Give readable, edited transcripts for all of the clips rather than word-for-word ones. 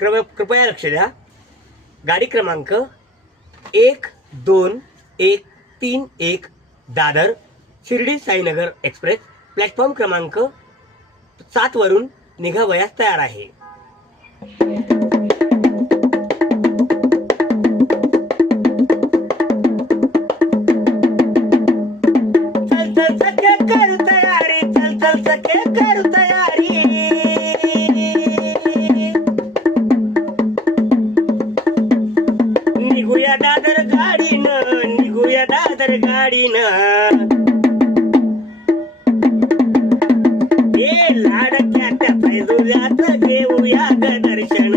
कृपया लक्ष द्या। गाडी क्रमांक 1231 दादर शिर्डी साईनगर एक्सप्रेस प्लॅटफॉर्म क्रमांक 7 वरून निघावयास तयार आहे। चल सखे कर तयारी, चल सखे कर तयारी। निघूया दादर गाडीनं, निघूया दादर गाडीनं। लाडक्याच्या फैलुल्याच घेऊया ग दर्शन,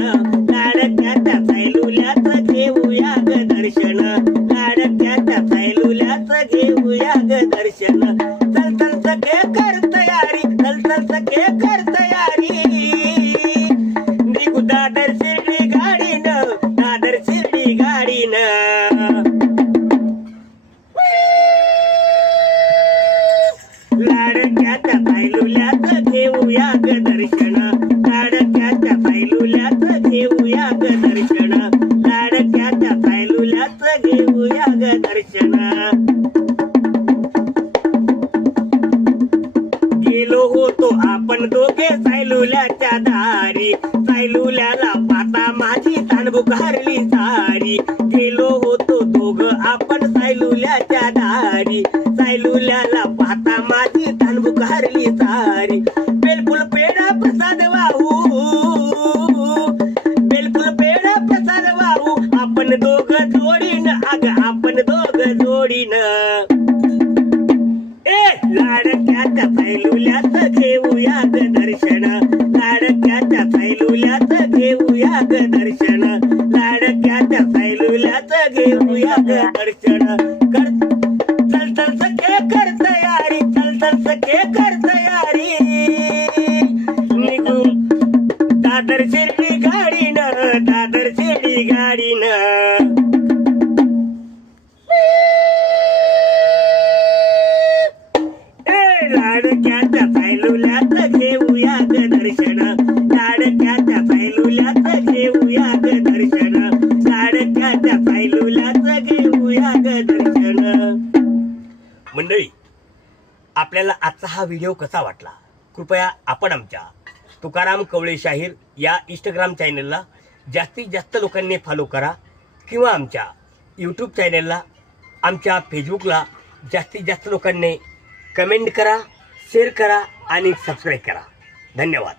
लाडक्याच्या फैलुल्याच घेऊया ग दर्शन, लाडक्याच्या फैलुल्याच घेऊया ग दर्शन। चल सखे कर तयारी, चल सखे कर तयारी। निघू दादर शिर्डी गाडीनं, दादर शिर्डी गाडीनं। लाडक्याच्या फैलुल्याच घेऊया ग दर्शन, लाडक्याच्या फैलुल्याच घेऊया ग दर्शन, लाडक्याच्या फैलुल्याच घेऊया ग दर्शन। गेलो होतो आपण दोघे सैलुल्याच्या दारी, सैलुल्याला पाता माझी ताणबुक हरली सारी। गेलो होतो दोघं आपण सैलुल्याच्या दारी, सैलुल्याला पाता माझी ताणबुक हरली सारी। बेलफुल पेढा प्रसाद वाहू, बेलफुल पेढा प्रसाद वाहू, आपण दोघं जोडीनं, अग आपण दोघं जोडीनं। लाडक्याच्या फैलुल्याच घेऊया ग दर्शन, लाडक्याच्या फैलुल्याच घेऊया ग दर्शन, लाडक्याच्या फैलुल्याच घेऊया ग दर्शन। चल सखे कर तयारी, चल सखे कर तयारी। निघू दादर शिर्डी गाडीनं, दादर शिर्डी गाडीनं। लाडक्याच्या फैलुल्याच घेऊया ग दर्शन, लाडक्याच्या फैलुल्याच घेऊया ग दर्शन, लाडक्याच्या फैलुल्याच घेऊया ग दर्शन। मंडळी, आपल्याला आजचा हा व्हिडिओ कसा वाटला? कृपया आपण आमच्या तुकाराम कवळे शाहीर या इंस्टाग्राम चॅनलला जास्तीत जास्त लोकांनी फॉलो करा, किंवा आमच्या यूट्यूब चॅनलला, आमच्या फेसबुकला जास्तीत जास्त लोकांनी कमेंट करा, शेअर करा आणि सबस्क्राईब करा। धन्यवाद।